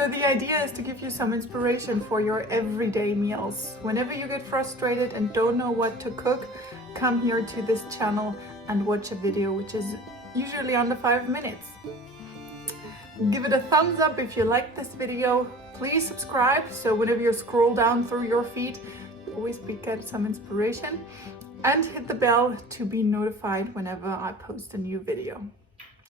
So the idea is to give you some inspiration for your everyday meals. Whenever you get frustrated and don't know what to cook, come here to this channel and watch a video which is usually under 5 minutes. Give it a thumbs up if you like this video. Please subscribe so whenever you scroll down through your feed, you always get some inspiration. And hit the bell to be notified whenever I post a new video.